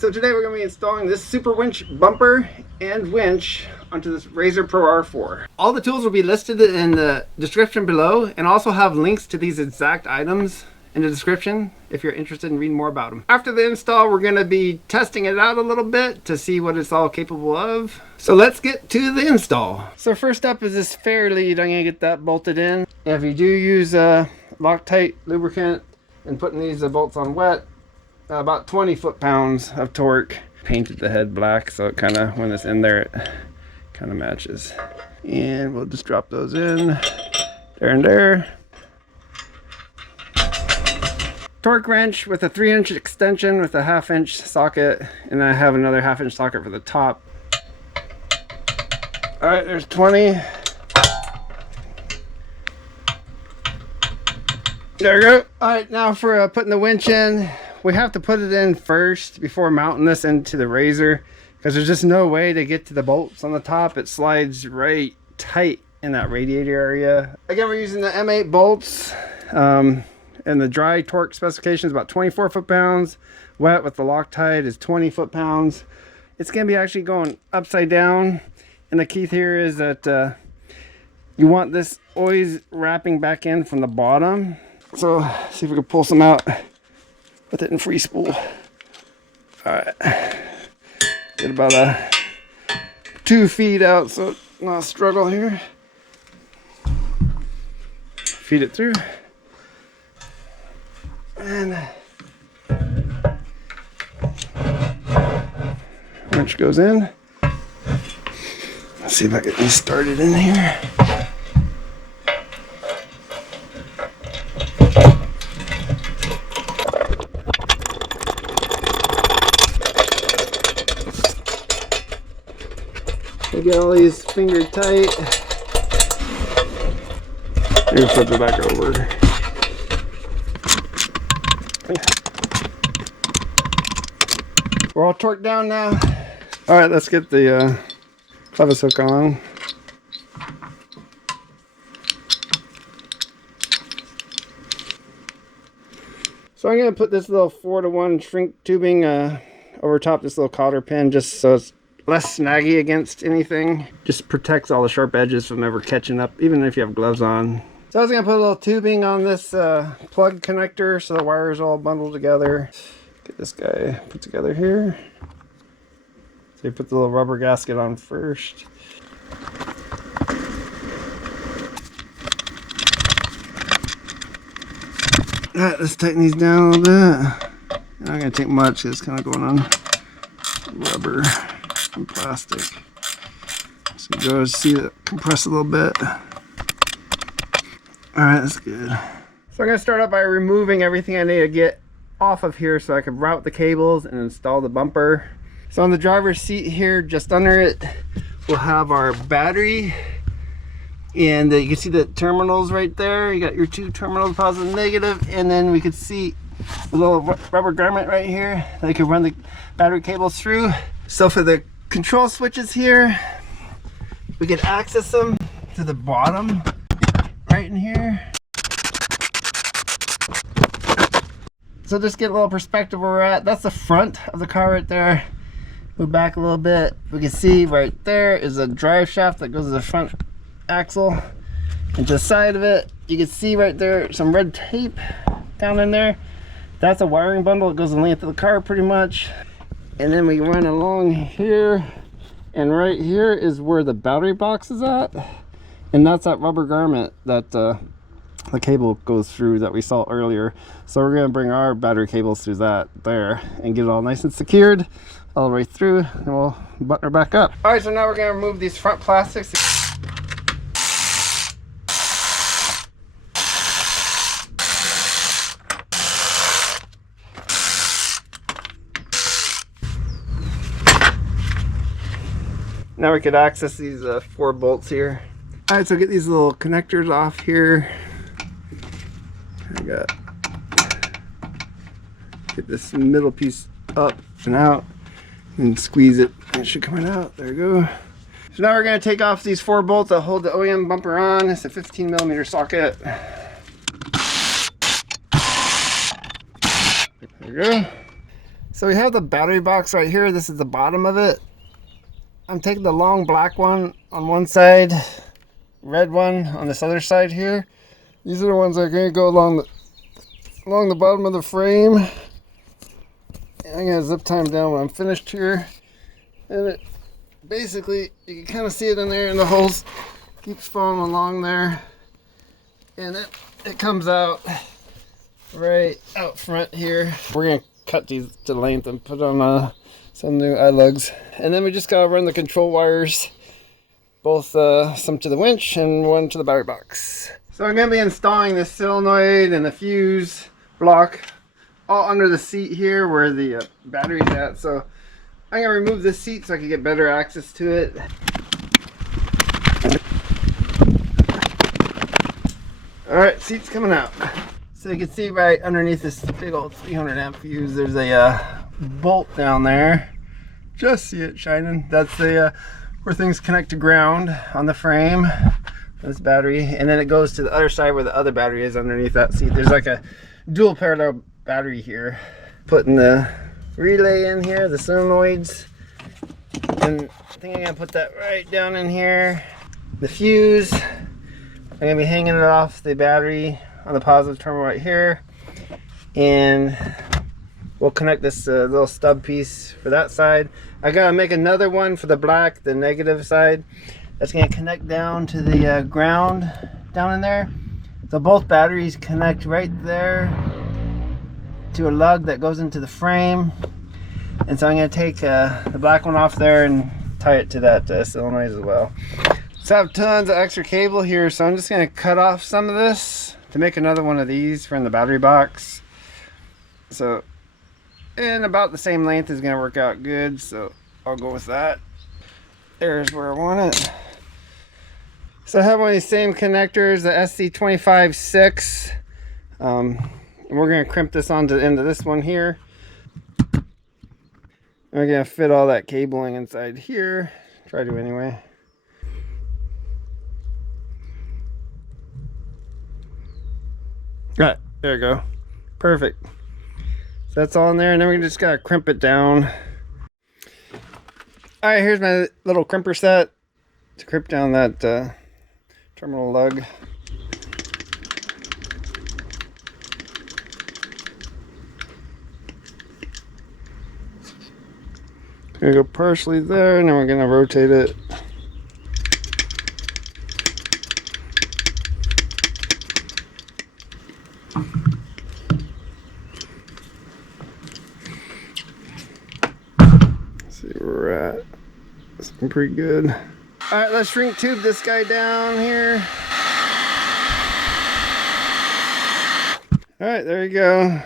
So today we're going to be installing this Superwinch bumper and winch onto this RZR Pro R4. All the tools will be listed in the description below, and also have links to these exact items in the description if you're interested in reading more about them. After the install, we're going to be testing it out a little bit to see what it's all capable of. So let's get to the install. So first up is this fair lead. I'm going to get that bolted in. If you do use Loctite lubricant and putting these bolts on wet, about 20 foot-pounds of torque. Painted the head black so it kind of, when it's in there, it kind of matches. And we'll just drop those in there and there. Torque wrench with a 3-inch extension with a 1/2-inch socket, and I have another 1/2-inch socket for the top. Alright, there's 20. There we go. Alright, now for putting the winch in, we have to put it in first before mounting this into the RZR, because there's just no way to get to the bolts on the top. It slides right tight in that radiator area. Again, we're using the M8 bolts. And the dry torque specification is about 24 foot-pounds. Wet with the Loctite is 20 foot-pounds. It's going to be actually going upside down. And the key here is that you want this always wrapping back in from the bottom. So see if we can pull some out with it in free spool. Alright. Get about 2 feet out so it's not a struggle here. Feed it through. And wrench goes in. Let's see if I can get these started in here. I get all these fingered tight. Here, flip it back over. We're all torqued down now. Alright, let's get the clevis hook on. So I'm going to put this little 4-to-1 shrink tubing over top this little cotter pin, just so it's less snaggy against anything. Just protects all the sharp edges from ever catching up, even if you have gloves on. So I was going to put a little tubing on this plug connector so the wires all bundled together. Get this guy put together here. So you put the little rubber gasket on first. Alright, let's tighten these down a little bit. Not going to take much, it's kind of going on rubber and plastic. So you go see it compress a little bit. Alright, that's good. So I'm going to start out by removing everything I need to get off of here so I can route the cables and install the bumper. So on the driver's seat here, just under it, we'll have our battery. And you can see the terminals right there. You got your 2 terminals, positive and negative. And then we could see a little rubber garment right here that you can run the battery cables through. So for the control switches here, we can access them to the bottom right in here. So just get a little perspective where we're at. That's the front of the car right there. Move back a little bit. We can see right there is a drive shaft that goes to the front axle. And to the side of it, you can see right there some red tape down in there. That's a wiring bundle. It goes the length of the car pretty much. And then we run along here. And right here is where the battery box is at. And that's that rubber garment that the cable goes through that we saw earlier. So we're going to bring our battery cables through that there and get it all nice and secured all the way through, and we'll button her back up. Alright, so now we're going to remove these front plastics. Now we could access these 4 bolts here. Alright, so get these little connectors off here. I got, get this middle piece up and out and squeeze it. It should come out. There we go. So now we're going to take off these 4 bolts that hold the OEM bumper on. It's a 15mm socket. There we go. So we have the battery box right here. This is the bottom of it. I'm taking the long black one on one side, red one on this other side here. These are the ones that are going to go along the bottom of the frame. And I'm going to zip tie them down when I'm finished here. And it basically, you can kind of see it in there, and the holes keeps following along there. And it comes out right out front here. We're going to cut these to length and put on some new eye lugs. And then we just got to run the control wires, both some to the winch and one to the battery box. So I'm going to be installing the solenoid and the fuse block all under the seat here where the battery's at. So I'm going to remove this seat so I can get better access to it. Alright, seat's coming out. So you can see right underneath this big old 300 amp fuse, there's a bolt down there. Just see it shining. That's the where things connect to ground on the frame. This battery, and then it goes to the other side where the other battery is underneath that seat. There's like a dual parallel battery here. Putting the relay in here, the solenoids, and I think I'm gonna put that right down in here. The fuse, I'm gonna be hanging it off the battery on the positive terminal right here, and we'll connect this little stub piece for that side. I gotta make another one for the black, the negative side. That's going to connect down to the ground down in there. So both batteries connect right there to a lug that goes into the frame. And so I'm going to take the black one off there and tie it to that solenoid as well. So I have tons of extra cable here, so I'm just going to cut off some of this to make another one of these from the battery box. So, and about the same length is going to work out good, so I'll go with that. There's where I want it. So I have one of these same connectors, the SC25SR. And we're going to crimp this onto the end of this one here. And we're going to fit all that cabling inside here. Try to anyway. Right, there we go. Perfect. So that's all in there, and then we just got to crimp it down. Alright, here's my little crimper set to crimp down that terminal lug. Gonna go partially there, and then we're gonna rotate it. Let's see where we're at. That's looking pretty good. Alright, let's shrink tube this guy down here. Alright, there you go.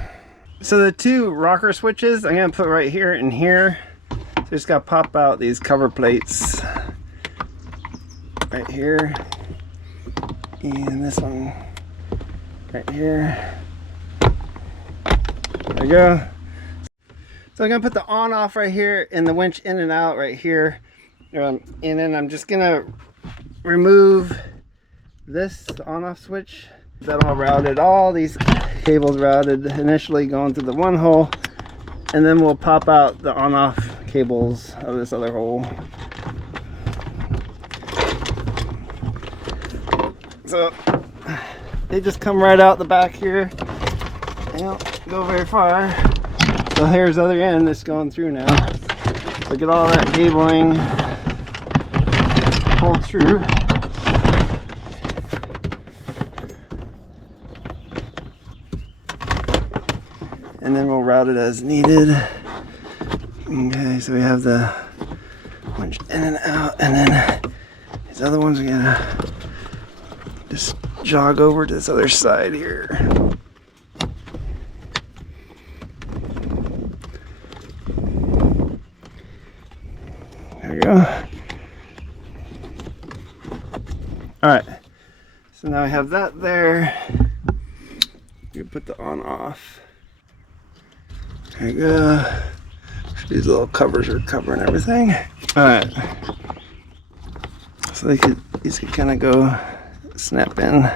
So the two rocker switches I'm going to put right here and here. So just got to pop out these cover plates right here. And this one right here. There you go. So I'm going to put the on off right here and the winch in and out right here. And then I'm just gonna remove this on-off switch. That all routed, all these cables routed initially going through the one hole, and then we'll pop out the on-off cables of this other hole. So they just come right out the back here. They don't go very far. So here's the other end that's going through now. Look at all that cabling. Through. And then we'll route it as needed. Okay, so we have the winch in and out, and then these other ones are gonna just jog over to this other side here. There we go. Alright, so now I have that there. You put the on off. There you go. These little covers are covering everything. Alright. So these could kind of go snap in.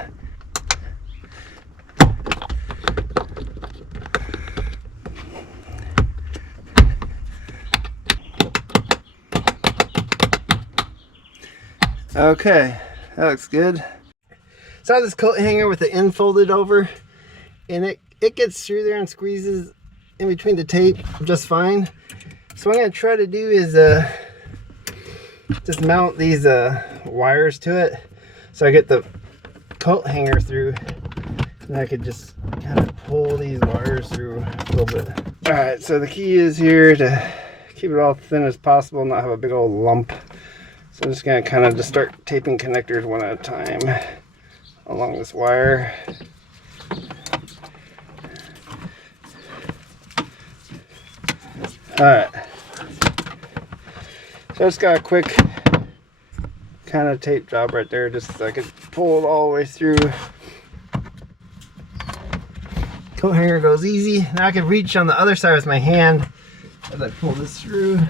Okay, that looks good. So I have this coat hanger with the end folded over, and it gets through there and squeezes in between the tape just fine. So what I'm going to try to do is just mount these wires to it so I get the coat hanger through, and I could just kind of pull these wires through a little bit. Alright, so the key is here to keep it all thin as possible and not have a big old lump. So I'm just going to kind of just start taping connectors one at a time along this wire. Alright, so I just got a quick kind of tape job right there just so I could pull it all the way through. Coat hanger goes easy. Now I can reach on the other side with my hand as I pull this through.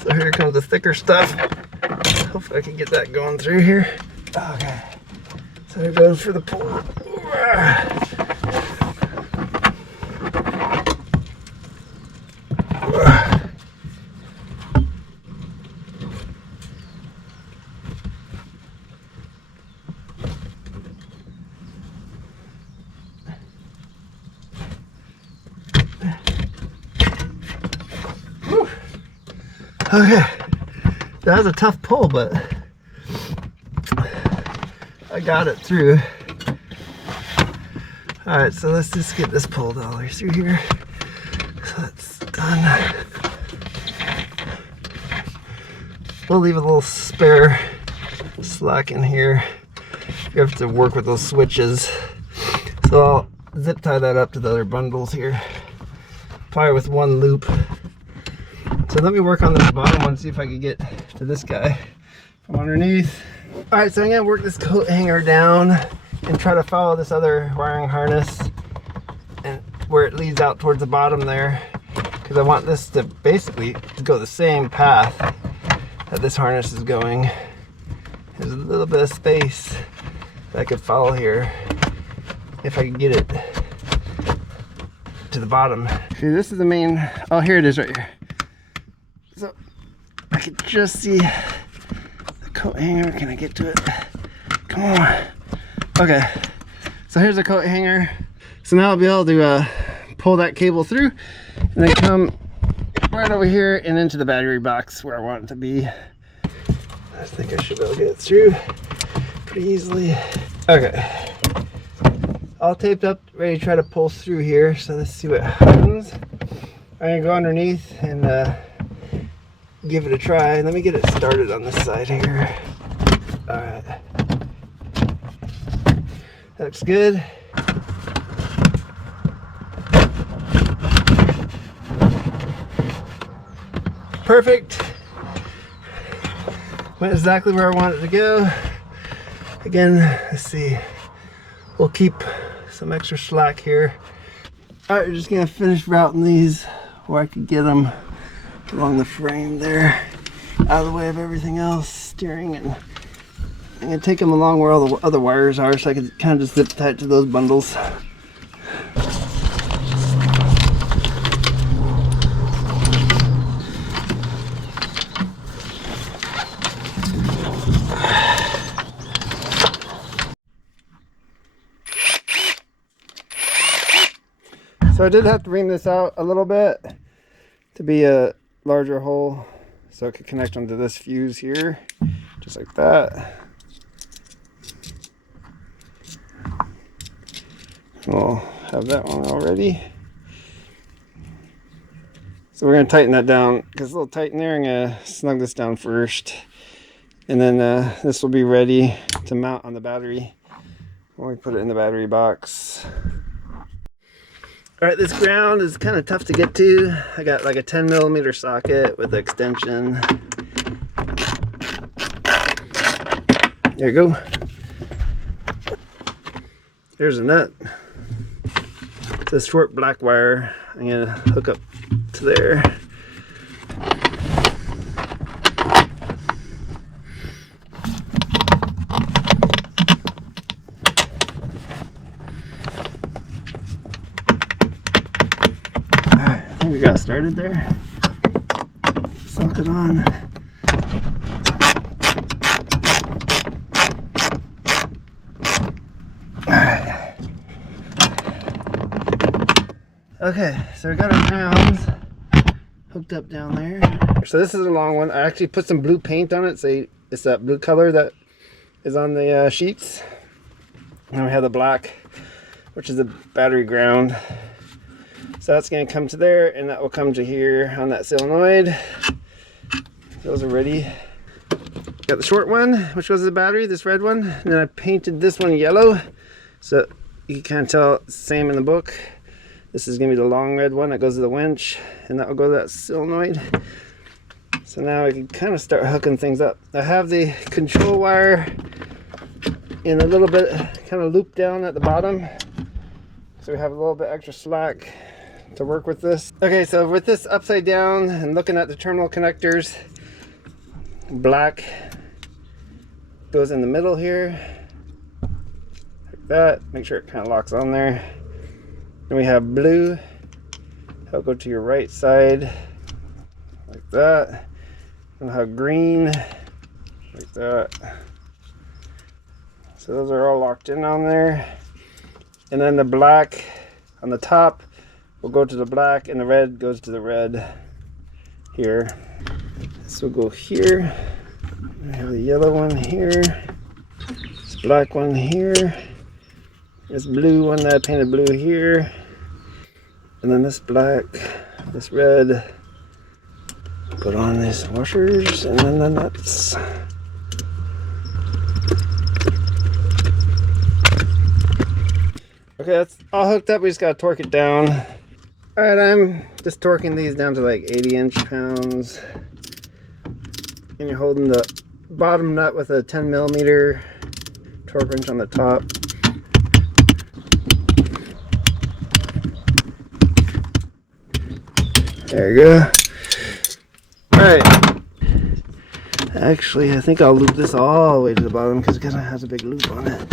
So here comes the thicker stuff. Hopefully I can get that going through here. Okay, so it goes for the pull. Okay, that was a tough pull, but I got it through. Alright, so let's just get this pulled all the way through here. So that's done. We'll leave a little spare slack in here. You have to work with those switches. So I'll zip tie that up to the other bundles here. Probably with one loop. So let me work on this bottom one, see if I can get to this guy from underneath. Alright, so I'm going to work this coat hanger down and try to follow this other wiring harness and where it leads out towards the bottom there, because I want this to basically go the same path that this harness is going. There's a little bit of space that I could follow here if I could get it to the bottom. See, this is the main, oh here it is right here. So I can just see the coat hanger. Can I get to it? Come on. Okay, so here's the coat hanger. So now I'll be able to pull that cable through and then come right over here and into the battery box where I want it to be. I think I should be able to get it through pretty easily. Okay, all taped up, ready to try to pull through here. So let's see what happens. I'm gonna go underneath and give it a try. Let me get it started on this side here. Alright. That looks good. Perfect. Went exactly where I want it to go. Again, let's see. We'll keep some extra slack here. Alright, we're just gonna finish routing these where I could get them along the frame there, out of the way of everything else, steering, and I'm going to take them along where all the other wires are so I can kind of just zip tie it to those bundles. So I did have to ream this out a little bit to be a larger hole so it could connect onto this fuse here, just like that. We'll have that one already. So we're going to tighten that down because it's a little tight in there. I'm going to snug this down first, and then this will be ready to mount on the battery when we put it in the battery box. Alright, this ground is kind of tough to get to. I got like a 10mm socket with an extension. There you go. There's a nut. It's a short black wire. I'm going to hook up to there. We got started there. hook it on. Alright. Okay, so we got our grounds hooked up down there. So this is a long one. I actually put some blue paint on it, so it's that blue color that is on the sheets. And we have the black, which is the battery ground. So that's going to come to there, and that will come to here on that solenoid. Those are ready. Got the short one, which goes to the battery, this red one. And then I painted this one yellow, so you can kind of tell it's the same in the book. This is going to be the long red one that goes to the winch, and that will go to that solenoid. So now I can kind of start hooking things up. I have the control wire in a little bit kind of looped down at the bottom, so we have a little bit extra slack to work with this. Okay, so with this upside down and looking at the terminal connectors, black goes in the middle here, like that. Make sure it kind of locks on there. And we have blue, that'll go to your right side, like that. And we'll have green, like that. So those are all locked in on there. And then the black on the top will go to the black, and the red goes to the red here. This will go here. We have the yellow one here. This black one here. This blue one that I painted blue here. And then this black, this red. Put on these washers, and then the nuts. Okay, that's all hooked up. We just gotta torque it down. Alright, I'm just torquing these down to like 80 inch-pounds. And you're holding the bottom nut with a 10mm torque wrench on the top. There you go. Alright. Actually, I think I'll loop this all the way to the bottom because it kind of has a big loop on it.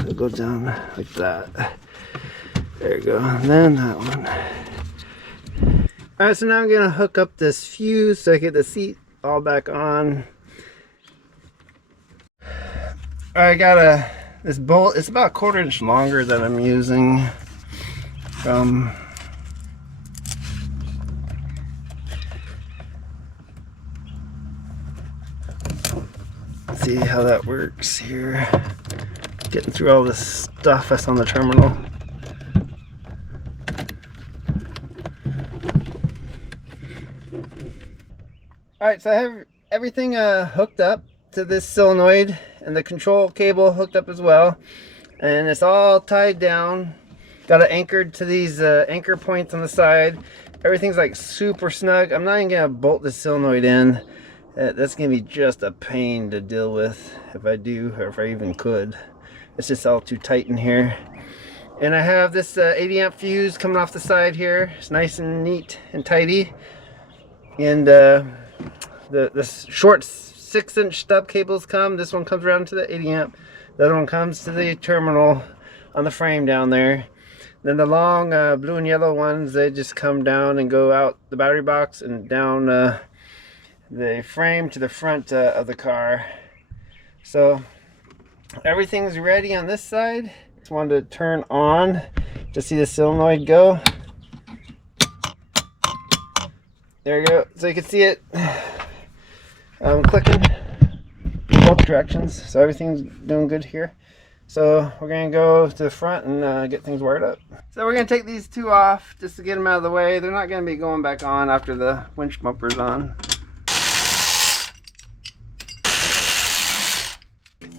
It'll go down like that. There you go. And then that one. Alright, so now I'm going to hook up this fuse so I get the seat all back on. Alright, I got this bolt. It's about 1/4 inch longer than I'm using. See how that works here. Getting through all this stuff that's on the terminal. Alright, so I have everything hooked up to this solenoid, and the control cable hooked up as well. And it's all tied down. Got it anchored to these anchor points on the side. Everything's like super snug. I'm not even going to bolt the solenoid in. That's going to be just a pain to deal with if I do, or if I even could. It's just all too tight in here. And I have this 80 amp fuse coming off the side here. It's nice and neat and tidy. And the short 6-inch stub cables come. This one comes around to the 80 amp. The other one comes to the terminal on the frame down there. Then the long blue and yellow ones, they just come down and go out the battery box and down the frame to the front of the car. So everything's ready on this side. Just wanted to turn on to see the solenoid go. There you go. So you can see it clicking in both directions. So everything's doing good here. So we're going to go to the front and get things wired up. So we're going to take these two off just to get them out of the way. They're not going to be going back on after the winch bumper's on.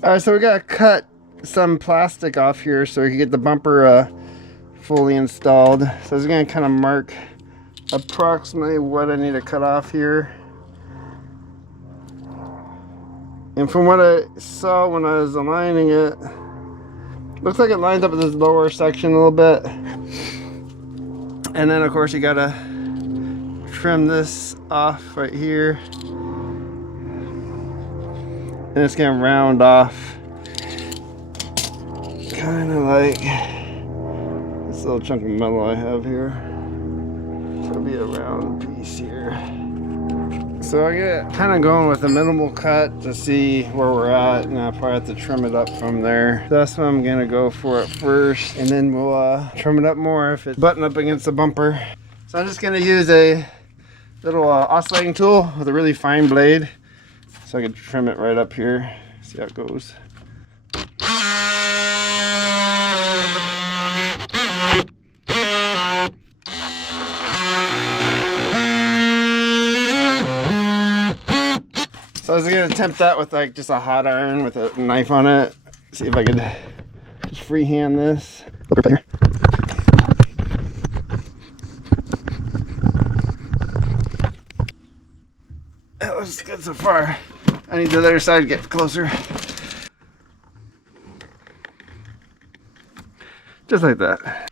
Alright, so we got to cut some plastic off here so we can get the bumper fully installed. So I was going to kind of mark approximately what I need to cut off here. And from what I saw when I was aligning it, looks like it lines up with this lower section a little bit. And then of course you gotta trim this off right here. And it's gonna round off. Kind of like this little chunk of metal I have here. So it'll be a round piece here. So I get kind of going with a minimal cut to see where we're at, and I'll probably have to trim it up from there. So that's what I'm gonna go for at first, and then we'll trim it up more if it's buttoned up against the bumper. So I'm just gonna use a little oscillating tool with a really fine blade, so I can trim it right up here. See how it goes. So I was gonna attempt that with like just a hot iron with a knife on it. See if I could just freehand this. Right here. That looks good so far. I need the other side to get closer. Just like that.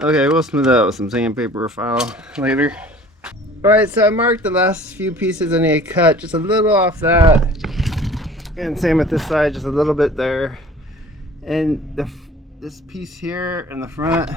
Okay, we'll smooth that out with some sandpaper file later. Alright, so I marked the last few pieces I need to cut, just a little off that. And same with this side, just a little bit there. And this piece here in the front.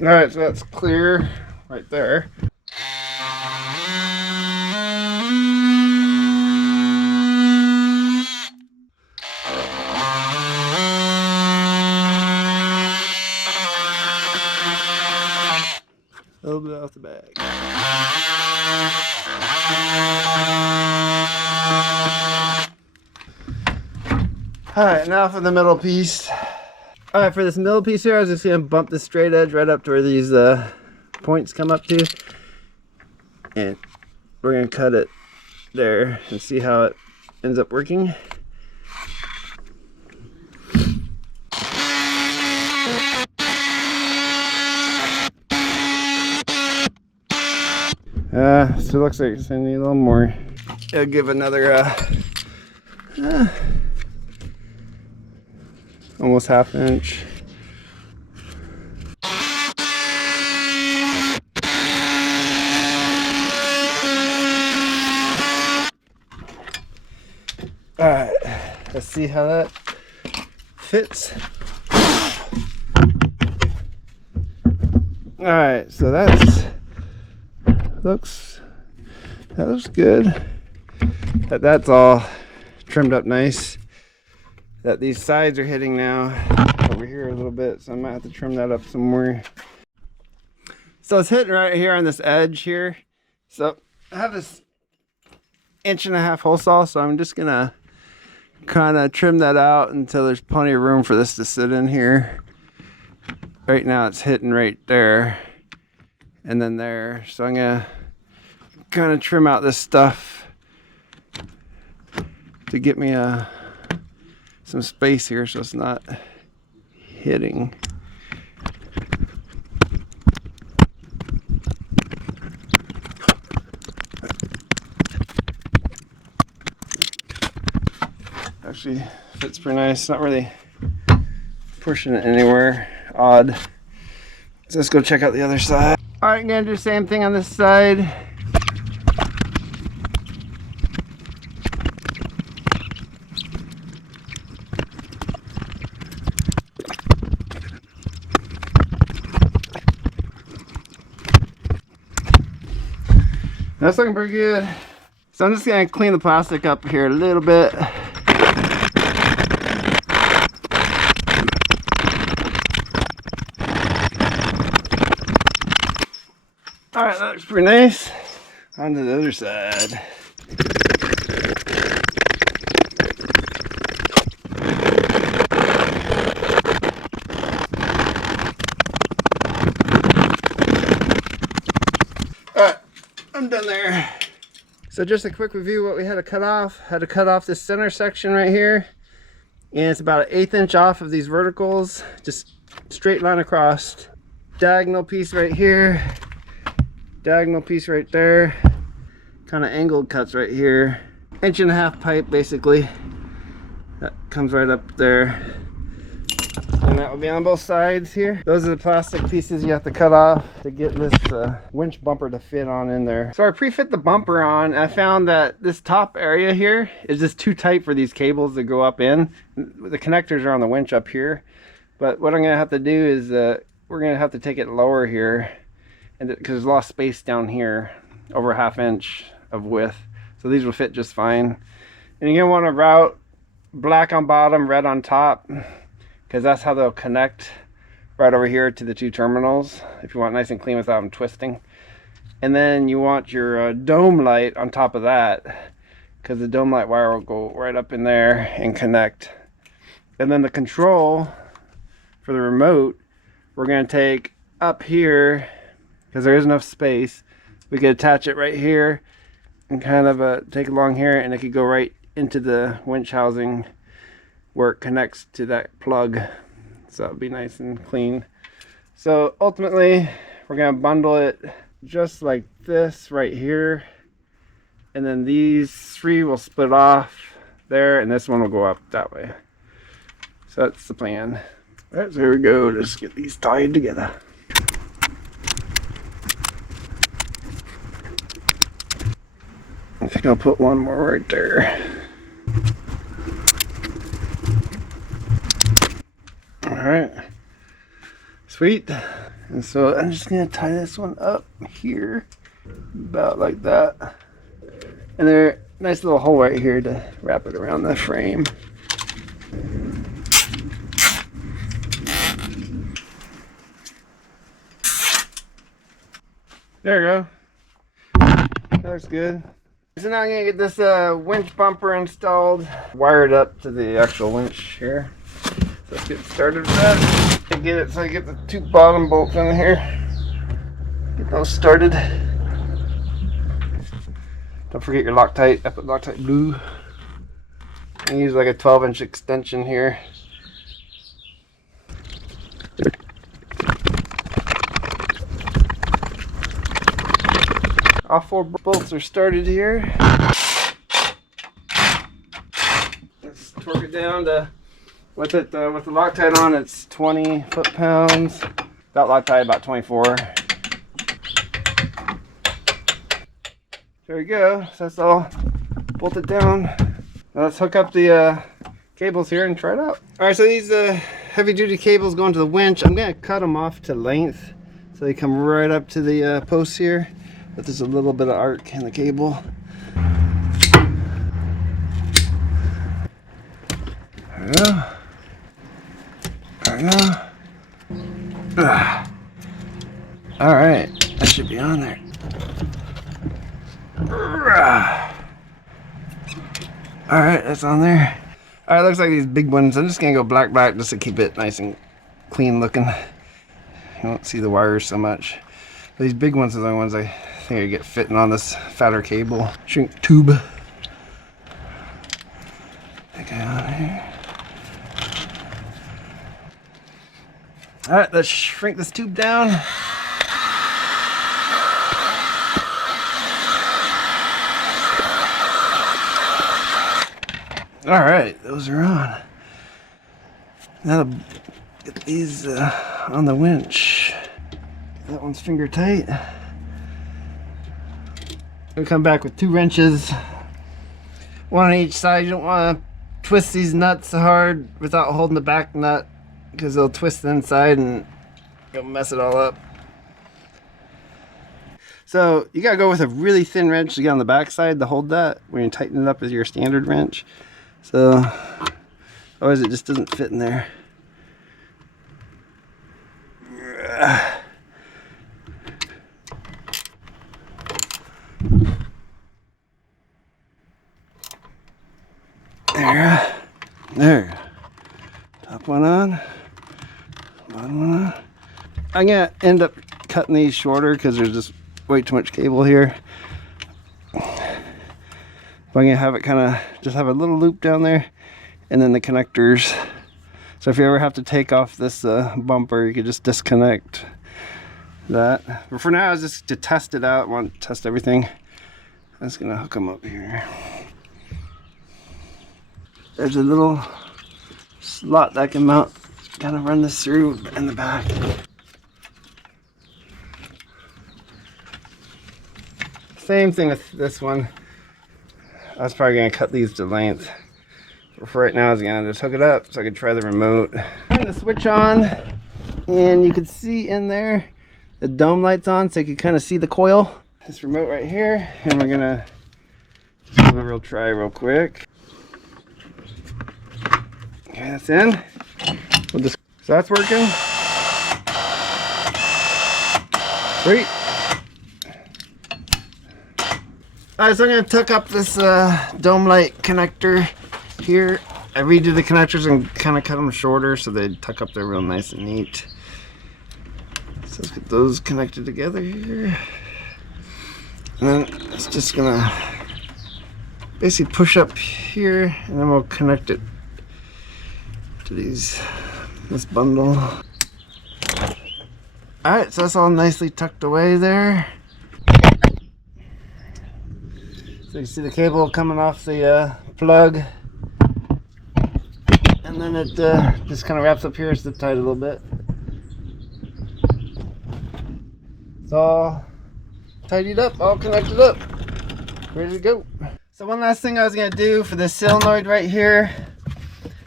Alright, so that's clear right there. A little bit off the bag. Alright, now for the middle piece. Alright, for this middle piece here, I was just going to bump the straight edge right up to where these points come up to. And we're going to cut it there and see how it ends up working. So it looks like it's going to need a little more. It'll give another almost half an inch. Alright, let's see how that fits. Alright, so that looks good. That's all trimmed up nice. That these sides are hitting now over here a little bit, so I might have to trim that up some more. So it's hitting right here on this edge here. So I have this 1.5-inch hole saw, so I'm just gonna kind of trim that out until there's plenty of room for this to sit in here. Right now it's hitting right there and then there, so I'm gonna kind of trim out this stuff to get me some space here so it's not hitting. Actually fits pretty nice, not really pushing it anywhere odd. So let's go check out the other side. Alright, I'm gonna do the same thing on this side. That's looking pretty good. So I'm just gonna clean the plastic up here a little bit. Alright, that looks pretty nice. On to the other side. Alright, I'm done there. So just a quick review what we had to cut off. Had to cut off this center section right here. And it's about an 1/8 inch off of these verticals, just straight line across. Diagonal piece right here, diagonal piece right there, kind of angled cuts right here. 1.5 inch pipe basically, that comes right up there. And that will be on both sides here. Those are the plastic pieces you have to cut off to get this winch bumper to fit on in there. So I pre-fit the bumper on, and I found that this top area here is just too tight for these cables to go up in. The connectors are on the winch up here. But what I'm gonna have to do is we're gonna have to take it lower here, and because there's a lot of space down here, over 1/2 inch of width. So these will fit just fine. And you're gonna wanna route black on bottom, red on top, because that's how they'll connect right over here to the 2 terminals, if you want nice and clean without them twisting. And then you want your dome light on top of that, because the dome light wire will go right up in there and connect. And then the control for the remote, we're going to take up here, because there is enough space. We could attach it right here and kind of take along here, and it could go right into the winch housing where it connects to that plug, so it'll be nice and clean. So ultimately we're going to bundle it just like this right here, and then these 3 will split off there, and this one will go up that way. So that's the plan. All right, so here we go. Let's get these tied together. I think I'll put one more right there. Alright, sweet. And so I'm just going to tie this one up here, about like that. And there's a nice little hole right here to wrap it around the frame. There you go. That looks good. So now I'm going to get this winch bumper installed, wired up to the actual winch here. Let's get started with that. Get it so I get the 2 bottom bolts in here. Get those started. Don't forget your Loctite. I put Loctite blue. I use like a 12-inch extension here. All 4 bolts are started here. Let's torque it down to. With the Loctite on, it's 20 foot-pounds. Without Loctite, about 24. There we go. So that's all bolted down. Now let's hook up the cables here and try it out. All right, so these heavy-duty cables going to the winch, I'm going to cut them off to length so they come right up to the posts here. But there's a little bit of arc in the cable. There we go. All right, that should be on there. All right, that's on there. All right, looks like these big ones. I'm just gonna go black just to keep it nice and clean looking. You won't see the wires so much. But these big ones are the ones I think I get fitting on this fatter cable, shrink tube. Okay, on here. All right, let's shrink this tube down. All right, those are on. Now to get these on the winch. That one's finger tight. We'll come back with 2 wrenches, one on each side. You don't want to twist these nuts hard without holding the back nut, because they'll twist the inside and you'll mess it all up. So you gotta go with a really thin wrench to get on the back side to hold that when you tighten it up with your standard wrench. So otherwise it just doesn't fit in there. There. Top one on. Bottom one on. I'm gonna end up cutting these shorter because there's just way too much cable here. But I'm gonna have it kind of just have a little loop down there, and then the connectors. So if you ever have to take off this bumper, you could just disconnect that. But for now, it's just to test it out. I want to test everything. I'm just gonna hook them up here. There's a little slot that I can mount, kind of run this through in the back. Same thing with this one. I was probably gonna cut these to length. But for right now, I was gonna just hook it up so I could try the remote. Turn the switch on, and you can see in there the dome light's on, so you can kind of see the coil. This remote right here, and we're gonna give it a real try real quick. Okay, that's in. We'll just, so that's working. Sweet. Alright, so I'm going to tuck up this dome light connector here. I redo the connectors and kind of cut them shorter so they tuck up there real nice and neat. So let's get those connected together here. And then it's just going to basically push up here, and then we'll connect it to this bundle. Alright, so that's all nicely tucked away there. So you see the cable coming off the plug, and then it just kind of wraps up here, zip tied a little bit. It's all tidied up, all connected up, ready to go. So one last thing I was going to do for this solenoid right here,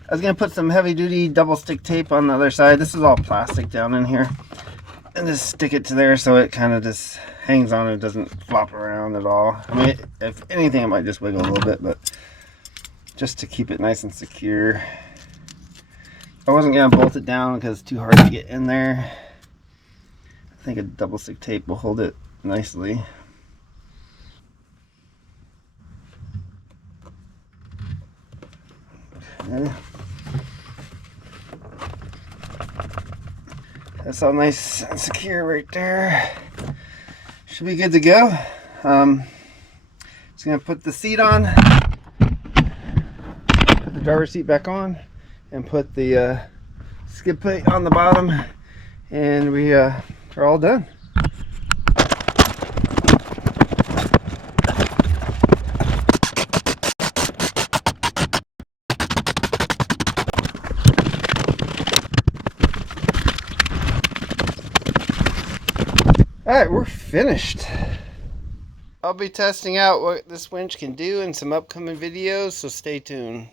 I was going to put some heavy duty double stick tape on the other side. This is all plastic down in here, and just stick it to there so it kind of just hangs on and doesn't flop around at all. I mean, if anything, it might just wiggle a little bit, but just to keep it nice and secure. I wasn't going to bolt it down because it's too hard to get in there. I think a double stick tape will hold it nicely. Okay. That's all nice and secure right there. Should be good to go. Just gonna put the seat on, put the driver's seat back on, and put the skid plate on the bottom, and we are all done. Alright, we're finished. I'll be testing out what this winch can do in some upcoming videos, so stay tuned.